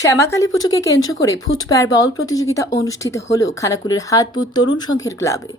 শ্যামাকালী পুজোকে কেন্দ্র করে ফুটপ্যার বল প্রতিযোগিতা অনুষ্ঠিত হল খানাকুলের হাতপুর তরুণ সংঘের ক্লাবে।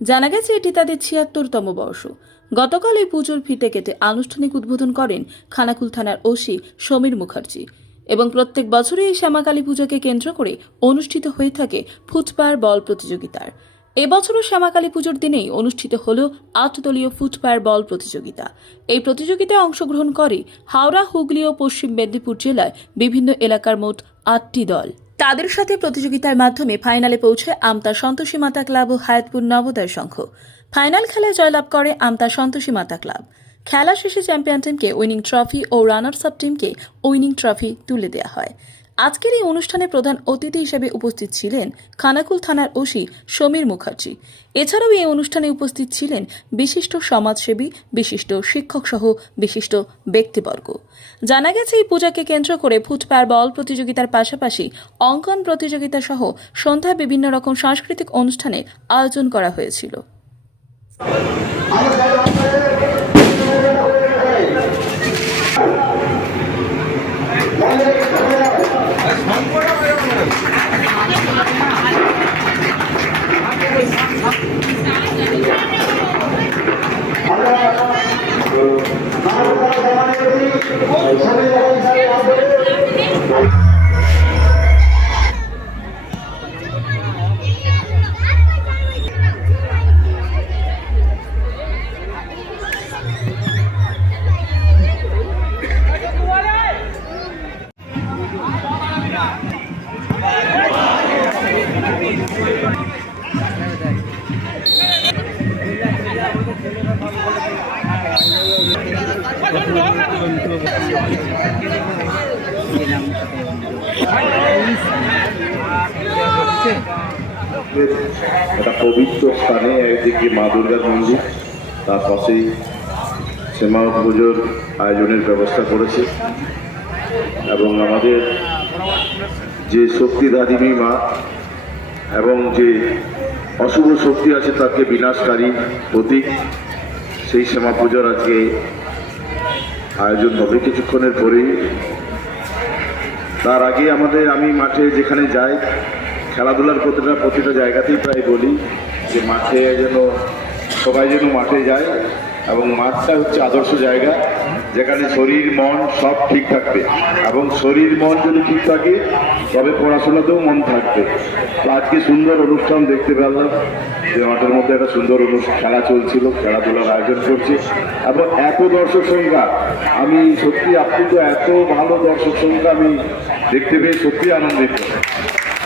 জানা গেছে, এটি তাদের ছিয়াত্তরতম বর্ষ। গতকাল এই পুজোর ফিতে কেটে আনুষ্ঠানিক উদ্বোধন করেন খানাকুল থানার ওসি সমীর মুখার্জি এবং প্রত্যেক বছরই এই শ্যামাকালী পুজোকে কেন্দ্র করে অনুষ্ঠিত হয়ে থাকে ফুটপার বল প্রতিযোগিতার। এবছরও শ্যামাকালী পুজোর দিনেই অনুষ্ঠিত হল আটদলীয় ফুটপার বল প্রতিযোগিতা। এই প্রতিযোগিতায় অংশগ্রহণ করে হাওড়া, হুগলি ও পশ্চিম মেদিনীপুর জেলায় বিভিন্ন এলাকার মোট আটটি দল। তাদের সাথে প্রতিযোগিতার মাধ্যমে ফাইনালে পৌঁছে আমতা সন্তোষী মাতা ক্লাব ও হায়াতপুর নবোদয় সংঘ। ফাইনাল খেলায় জয়লাভ করে আমতা সন্তোষী মাতা ক্লাব। খেলা শেষে চ্যাম্পিয়ন টিমকে উইনিং ট্রফি ও রানার্স আপ টিমকে উইনিং ট্রফি তুলে দেওয়া হয়। আজকের এই অনুষ্ঠানে প্রধান অতিথি হিসেবে উপস্থিত ছিলেন খানাকুল থানার ওসি সমীর মুখার্জি। এছাড়াও এই অনুষ্ঠানে উপস্থিত ছিলেন বিশিষ্ট সমাজসেবী, বিশিষ্ট শিক্ষক সহ বিশিষ্ট ব্যক্তিবর্গ। জানা গেছে, এই পূজাকে কেন্দ্র করে ফুটপার বল প্রতিযোগিতার পাশাপাশি অঙ্কন প্রতিযোগিতা সহ সন্ধ্যায় বিভিন্ন রকম সাংস্কৃতিক অনুষ্ঠানের আয়োজন করা হয়েছিল। একটা পবিত্র স্থানে একদিকে মা দুর্গার মন্দির, তার পাশেই শ্যামা পুজোর আয়োজনের ব্যবস্থা করেছে। এবং আমাদের যে শক্তিধারিণী মা এবং যে অশুভ শক্তি আছে তাকে বিনাশকারী প্রতীক, সেই শ্যামা পুজোর আজকে আয়োজন হবে কিছুক্ষণের পরেই। তার আগে আমাদের আমি মাঠে যেখানে যাই, খেলাধুলার প্রতিটা প্রতিটা জায়গাতেই প্রায় বলি যে মাঠে যেন, সবাই যেন মাঠে যায় এবং মাঠটা হচ্ছে আদর্শ জায়গা। যেখানে শরীর, মন সব ঠিক থাকবে। এবং শরীর, মন যদি ঠিক থাকে, তবে পড়াশোনাতেও মন থাকবে। তো আজকে সুন্দর অনুষ্ঠান দেখতে পেলাম যে মাঠের মধ্যে একটা সুন্দর অনুষ্ঠান, খেলা চলছিল, খেলাধুলার আয়োজন করছে। এবং এত দর্শক সংখ্যা, আমি সত্যি আপনি তো এত ভালো দর্শক সংখ্যা আমি দেখতে পেয়ে সত্যি আনন্দিত।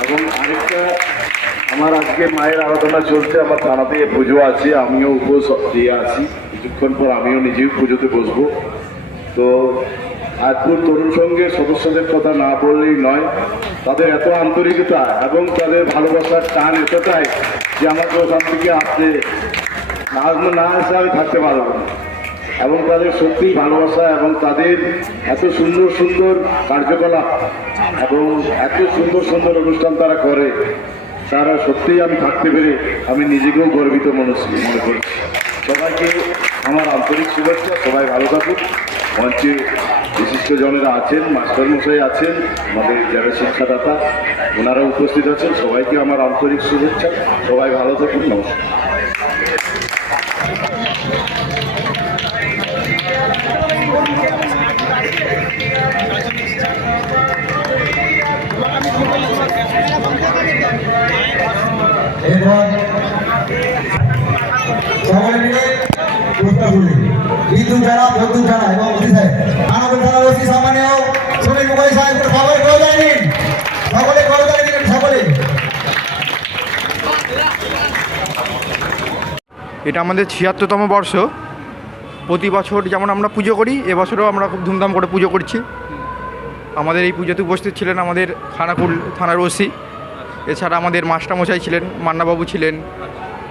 এবং আরেকটা, আমার আজকে মায়ের আরাধনা চলছে, আমার থানাতে পুজো আছে, আমিও উপোস দিয়ে আছি। কিছুক্ষণ পর আমিও নিজেও পুজোতে বসবো। তো আজপুর তরুণ সংঘের সদস্যদের কথা না বললেই নয়, তাদের এত আন্তরিকতা এবং তাদের ভালোবাসার টান এতটাই যে আমাকে ওখান থেকে আসতে না না এসে আমি থাকতে পারব না। এবং তাদের সত্যি ভালোবাসা এবং তাদের এত সুন্দর সুন্দর কার্যকলাপ এবং এত সুন্দর সুন্দর অনুষ্ঠান তারা করে, তারা সত্যিই আমি থাকতে পেরে আমি নিজেকেও গর্বিত মানুষ মনে করছি। সবাইকে আমার আন্তরিক শুভেচ্ছা, সবাই ভালো থাকুক। মঞ্চে বিশিষ্ট জনেরা আছেন, মাস্টারমশাই আছেন, আমাদের যারা শিক্ষাদাতা ওনারা উপস্থিত আছেন। সবাইকে আমার আন্তরিক শুভেচ্ছা। সবাই ভালো থাকুন, নমস্কার সবাই মিলে প্রস্তাব করি এবং অতি সাহেব। করে নিন। সকলে সকলে। এটা আমাদের ছিয়াত্তরতম বর্ষ। প্রতি বছর যেমন আমরা পুজো করি, এবছরও আমরা খুব ধুমধাম করে পুজো করছি। আমাদের এই পুজোতে উপস্থিত ছিলেন আমাদের খানাকুল থানার ওসি। এছাড়া আমাদের মাস্টারমশাই ছিলেন, মান্নাবাবু ছিলেন,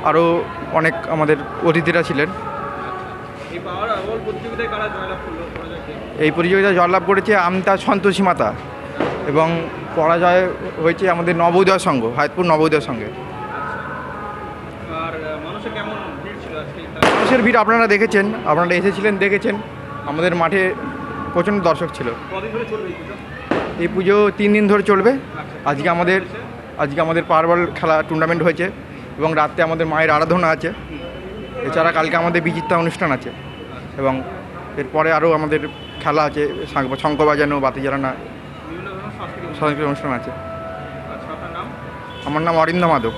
আরও অনেক আমাদের অতিথিরা ছিলেন। এই প্রতিযোগিতায় জয়লাভ করেছে আমতা সন্তোষী মাতা এবং পরাজয় হয়েছে আমাদের নবোদয় সংঘ হায়তপুর নবোদয় সংঘে। আর মানুষের ভিড় আপনারা দেখেছেন আপনারা এসেছিলেন দেখেছেন। আমাদের মাঠে প্রচণ্ড দর্শক ছিল। এই পুজো? তিন দিন ধরে চলবে। আজকে আমাদের আজকে আমাদের পারবল খেলা টুর্নামেন্ট হয়েছে এবং রাত্রে আমাদের মায়ের আরাধনা আছে। এছাড়া কালকে আমাদের বিচিত্রা অনুষ্ঠান আছে এবং এরপরে আরও আমাদের খেলা আছে শঙ্খ বাজানো বাতি বিভিন্ন সাংস্কৃতিক অনুষ্ঠান। আছে। আমার নাম অরিন্দ মাদক।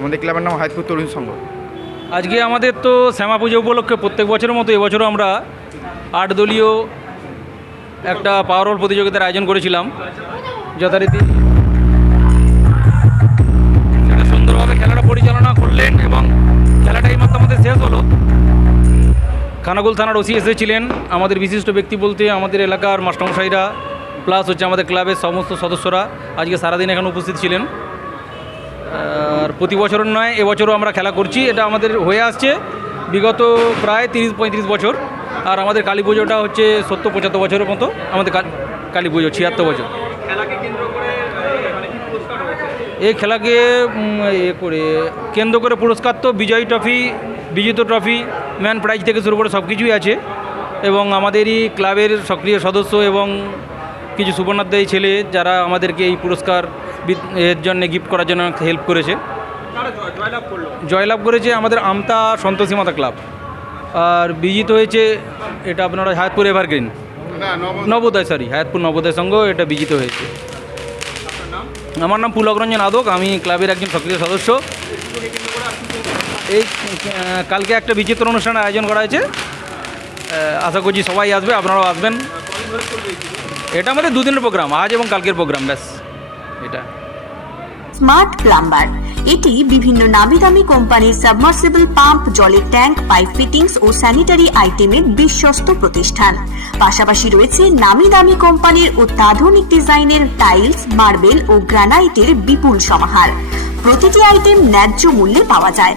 আমাদের ক্লাবের নাম হাইতপুর তরুণ সংঘ। আজকে আমাদের তো শ্যামা পুজো উপলক্ষে প্রত্যেক বছরের মতো এবছরও আমরা আট দলীয় একটা পাওয়ার প্রতিযোগিতার আয়োজন করেছিলাম। যথারীতি খানাকুল থানার ওসি এসেছিলেন। আমাদের বিশিষ্ট ব্যক্তি বলতে আমাদের এলাকার মাস্টারমশাইরা প্লাস হচ্ছে আমাদের ক্লাবের সমস্ত সদস্যরা আজকে সারাদিন এখানে উপস্থিত ছিলেন। আর প্রতি বছরের নয় এবছরও আমরা খেলা করছি। এটা আমাদের হয়ে আসছে বিগত প্রায় তিরিশ পঁয়ত্রিশ বছর। আর আমাদের কালী পুজোটা হচ্ছে সত্তর পঁচাত্তর বছরের মতো। আমাদের কালী পুজো ছিয়াত্তর বছর। মানে এই খেলাকে এ করে কেন্দ্র করে পুরস্কার তো বিজয়ী ট্রফি বিজিত ট্রফি ম্যান প্রাইজ থেকে শুরু করে সব কিছুই আছে এবং আমাদেরই ক্লাবের সক্রিয় সদস্য এবং কিছু সুবর্ণাধ্যায়ী ছেলে যারা আমাদেরকে এই পুরস্কার এর জন্য গিফট করার জন্য হেল্প করেছে। জয়লাভ করেছে আমাদের আমতা সন্তোষী মাতা ক্লাব আর বিজিত হয়েছে এটা আপনারা হায়াতপুর এভারগ্রিন নবোদয় সরি হায়াতপুর নবোদয় সংঘ এটা বিজিত হয়েছে। নাম? আমার নাম পুলকরঞ্জন আদক আমি ক্লাবের একজন সক্রিয় সদস্য। এই কালকে একটা বিচিত্র অনুষ্ঠানের আয়োজন করা হয়েছে। আশা করছি সবাই আসবে, আপনারাও আসবেন। এটা আমাদের দুদিনের প্রোগ্রাম, আজ এবং কালকের প্রোগ্রাম, ব্যাস। এটা। স্মার্ট প্লাম্বার, এটি বিভিন্ন নামি দামি কোম্পানির সাবমার্সিবল পাম্প, জলের ট্যাঙ্ক, পাইপ ফিটিংস ও স্যানিটারি আইটেমের বিশ্বস্ত প্রতিষ্ঠান। পাশাপাশি রয়েছে নামি দামি কোম্পানির অত্যাধুনিক ডিজাইনের টাইলস, মার্বেল ও গ্রানাইটের বিপুল সমাহার। প্রতিটি আইটেম ন্যায্য মূল্যে পাওয়া যায়।